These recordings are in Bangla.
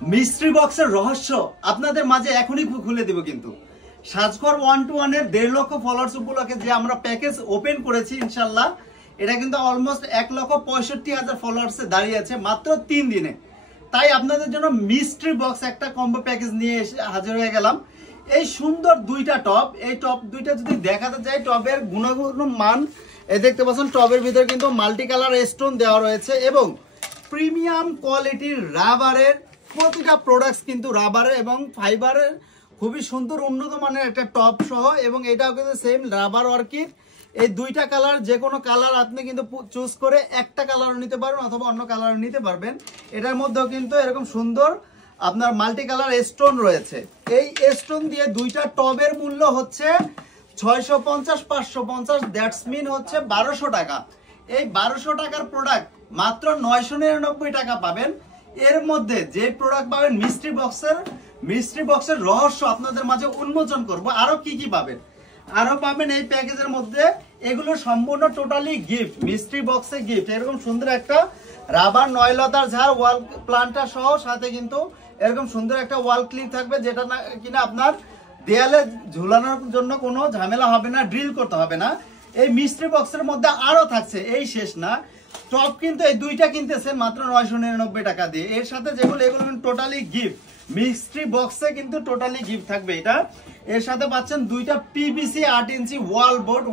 মিস্ট্রি বক্সের রহস্য আপনাদের মাঝে এখনই খুলে দেব। কিন্তু সাজঘর 1-to-1 এর 1.5 লক্ষ ফলোয়ার্স উপলক্ষে যে আমরা প্যাকেজ ওপেন করেছি, ইনশাল্লাহ এটা কিন্তু অলমোস্ট 1,65,000 ফলোয়ার্সে দাঁড়িয়েছে মাত্র 3 দিনে। তাই আপনাদের জন্য মিস্ট্রি বক্স একটা কম্বো প্যাকেজ নিয়ে এসে হাজির হয়ে গেলাম। এই সুন্দর দুইটা টপ, এই টপ দুইটা যদি দেখাতে চাই, টপের গুণগত মান এই দেখতে পাচ্ছেন। টপের ভিতরে কিন্তু মাল্টি কালার স্টোন দেওয়া রয়েছে এবং প্রিমিয়াম কোয়ালিটির রাবারের প্রতিটা প্রোডাক্টস কিন্তু রাবারের এবং ফাইবারের খুবই সুন্দর উন্নত মানের একটা টপ সহ, এবং এটাও কিন্তু সেম রাবার ওয়ার্কিং। এই দুইটা কালার, যে কোনো কালার আপনি কিন্তু চুজ করে একটা কালার নিতে পারবেন অথবা অন্য কালার নিতে পারবেন। এটার মধ্যেও কিন্তু এরকম সুন্দর আপনার মাল্টি কালার স্টোন রয়েছে। এই স্টোন দিয়ে দুইটা টবের মূল্য হচ্ছে 650, 550, দ্যাটস মিন হচ্ছে 1200 টাকা। এই 1200 টাকার প্রোডাক্ট মাত্র 999 টাকা পাবেন। এর মধ্যে যে প্রোডাক্ট পাবেন মিস্ট্রি বক্সের রহস্য আপনাদের মাঝে উন্মোচন করব। আরো কি কি পাবেন, আরো পাবেন এই প্যাকেজের মধ্যে, এগুলো সম্পূর্ণ টোটালি গিফট, মিস্ট্রি বক্সে গিফট। এরকম সুন্দর একটা রাবার নয়লতার ঝাড় ওয়াল প্লান্টার সহ, সাথে কিন্তু এরকম সুন্দর একটা ওয়াল ক্লিপ থাকবে, যেটা না কিনা আপনার দেয়ালে ঝুলানোর জন্য কোনো ঝামেলা হবে না, ড্রিল করতে হবে না। এই মিস্ট্রি বক্সের মধ্যে আরো থাকছে, এই শেষ না, টপ কিন্তু এই দুইটা কিনতেছেন মাত্র 999 টাকা দিয়ে। এর সাথে যেগুলো এগুলো টোটালি গিফট, মিস্ট্রি বক্সে কিন্তু টোটালি গিফট থাকবে এটা। এর সাথে পাচ্ছেন দুইটা পিভিসি 8 ইঞ্চি ওয়াল বোর্ড,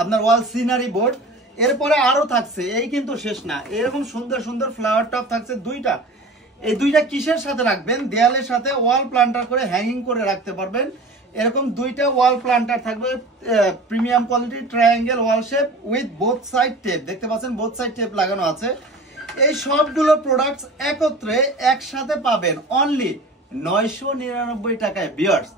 আপনার ওয়াল সিনারি বোর্ড। এরপরে আরো থাকছে, এই কিন্তু শেষ না, এরকম সুন্দর সুন্দর ফ্লাওয়ার টপ থাকছে দুইটা। এই দুইটা কিসের সাথে রাখবেন, দেয়ালের সাথে ওয়াল প্লান্টার করে হ্যাঙ্গিং করে রাখতে পারবেন। এরকম দুইটা ওয়াল প্লান্টার থাকবে, premium quality triangle wall shape with both side tape, দেখতে পাচ্ছেন বোথ সাইড টেপ লাগানো আছে। এই সবগুলো প্রোডাক্টস একত্রে একসাথে পাবেন অনলি 999 টাকায়। ভিউয়ার্স,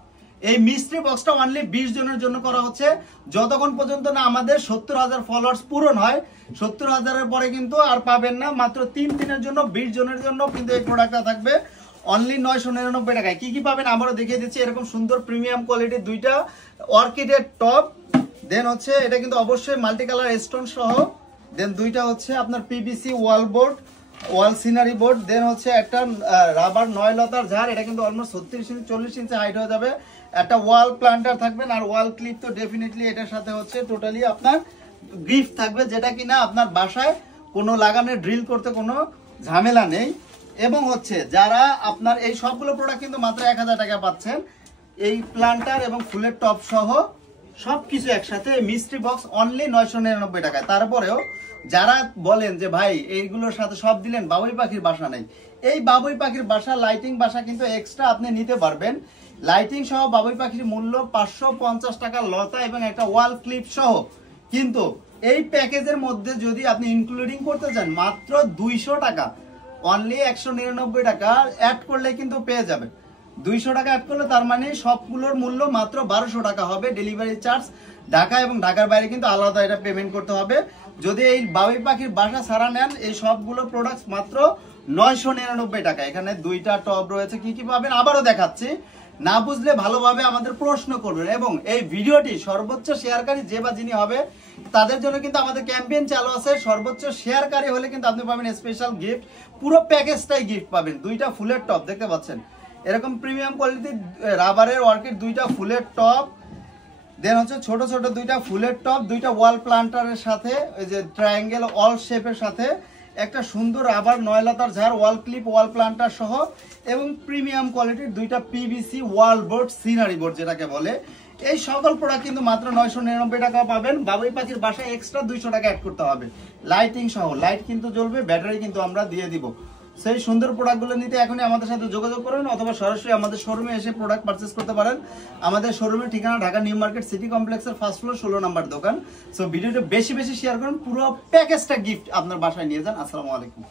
এই মিস্ট্রি বক্সটা অনলি 20 জনের জন্য করা হচ্ছে, যতক্ষণ পর্যন্ত না আমাদের 70,000 ফলোয়ার্স পূরণ হয়। 70,000-এর পরে কিন্তু আর পাবেন না। মাত্র 3 দিনের জন্য 20 জনের জন্য কিন্তু এই প্রোডাক্টটা থাকবে অনলি 999 টাকায়। কি কি পাবেন আবারও দেখিয়ে দিচ্ছি। এরকম সুন্দর প্রিমিয়াম কোয়ালিটির দুইটা অর্কিডের টপ, দেন হচ্ছে এটা কিন্তু অবশ্যই মাল্টি কালার স্টোন সহ, দেন দুইটা হচ্ছে আপনার পিভিসি ওয়াল বোর্ড, ওয়াল সিনারি বোর্ড, দেন হচ্ছে একটা রাবার নয়লতার ঝাড়, এটা কিন্তু অলমোস্ট 36-40 ইঞ্চি হাইট হয়ে যাবে। একটা ওয়াল প্লান্টার থাকবেন, আর ওয়াল ক্লিপ তো ডেফিনেটলি এটার সাথে হচ্ছে টোটালি আপনার গিফট থাকবে, যেটা কিনা আপনার বাসায় কোনো লাগানে ড্রিল করতে কোনো ঝামেলা নেই। এবং হচ্ছে যারা আপনার এই সবগুলো প্রোডাক্ট কিন্তু মাত্র 1000 টাকা পাচ্ছেন, এই প্লান্টার এবং ফুলের টপ সহ সবকিছু একসাথে মিস্ট্রি বক্স অনলি 999 টাকায়। তারপরেও যারা বলেন যে ভাই এইগুলোর সাথে সব দিলেন, বাবুই পাখির বাসা নেই, এই বাবুই পাখির বাসা লাইটিং বাসা কিন্তু এক্সট্রা আপনি নিতে পারবেন। লাইটিং সহ বাবুই পাখির মূল্য 550 টাকা লতা এবং একটা ওয়াল ক্লিপ সহ। কিন্তু এই প্যাকেজের মধ্যে যদি আপনি ইনক্লুডিং করতে চান মাত্র 200 টাকা, অনলি 199 টাকা অ্যাড করলে কিন্তু পেয়ে যাবেন। 200 টাকা অ্যাড করলে তার মানে সবগুলোর মূল্য মাত্র 1200 টাকা হবে। ডেলিভারি চার্জ ঢাকা এবং ঢাকার বাইরে কিন্তু আলাদা এটা পেমেন্ট করতে হবে। যদি এই বাবুই পাখির বাসা ছাড়া নেন, এই সবগুলো প্রোডাক্টস মাত্র 999 টাকা। এখানে দুইটা টপ রয়েছে, কি কি পাবেন আবারও দেখাচ্ছি। না বুঝলে ভালোভাবে আমাদের প্রশ্ন করবেন, এবং এই ভিডিওটি সর্বোচ্চ শেয়ারকারী যে বা যিনি হবে তাদের জন্য কিন্তু আমাদের ক্যাম্পেইন চালু আছে। সর্বোচ্চ শেয়ারকারী হলে কিন্তু আপনি পাবেন স্পেশাল গিফট, পুরো প্যাকেজটাই গিফট পাবেন। দুইটা ফুলের টপ দেখতে পাচ্ছেন, এরকম প্রিমিয়াম কোয়ালিটির রাবারের ওয়ার্কের দুইটা ফুলের টপ, দেন হচ্ছে ছোট ছোট দুইটা ফুলের টপ, দুইটা ওয়াল প্লান্টারের সাথে ওই যে ট্রায়াঙ্গেল ওয়াল শেপের সাথে একটা সুন্দর রাবার নয়লতার ঝাড় ওয়াল ক্লিপ ওয়াল প্লান্টার সহ, এবং প্রিমিয়াম কোয়ালিটির দুইটা পিভিসি ওয়াল বোর্ড সিনারি বোর্ড যেটাকে বলে। এই সকল প্রোডাক্ট কিন্তু মাত্র 999 টাকা পাবেন। বাবুই পাখির বাসায় এক্সট্রা 200 টাকা অ্যাড করতে হবে লাইটিং সহ। লাইট কিন্তু জ্বলবে, ব্যাটারি কিন্তু আমরা দিয়ে দিব। সেই সুন্দর প্রোডাক্টগুলো নিতে এখনই আমাদের সাথে যোগাযোগ করুন, অথবা সরাসরি আমাদের শোরুমে এসে প্রোডাক্ট পারচেস করতে পারেন। আমাদের শোরুমের ঠিকানা ঢাকা নিউ মার্কেট সিটি কমপ্লেক্সের ফার্স্ট ফ্লোর 16 নম্বর দোকান। সো ভিডিওটা বেশি বেশি শেয়ার করুন, পুরো প্যাকেজটা গিফট আপনার বাসায় নিয়ে যান। আসসালামু আলাইকুম।